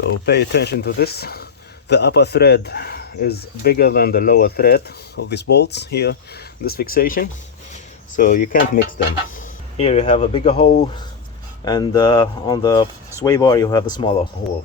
So pay attention to this. The upper thread is bigger than the lower thread of these bolts here, this fixation, so you can't mix them. Here you have a bigger hole, and on the sway bar you have a smaller hole.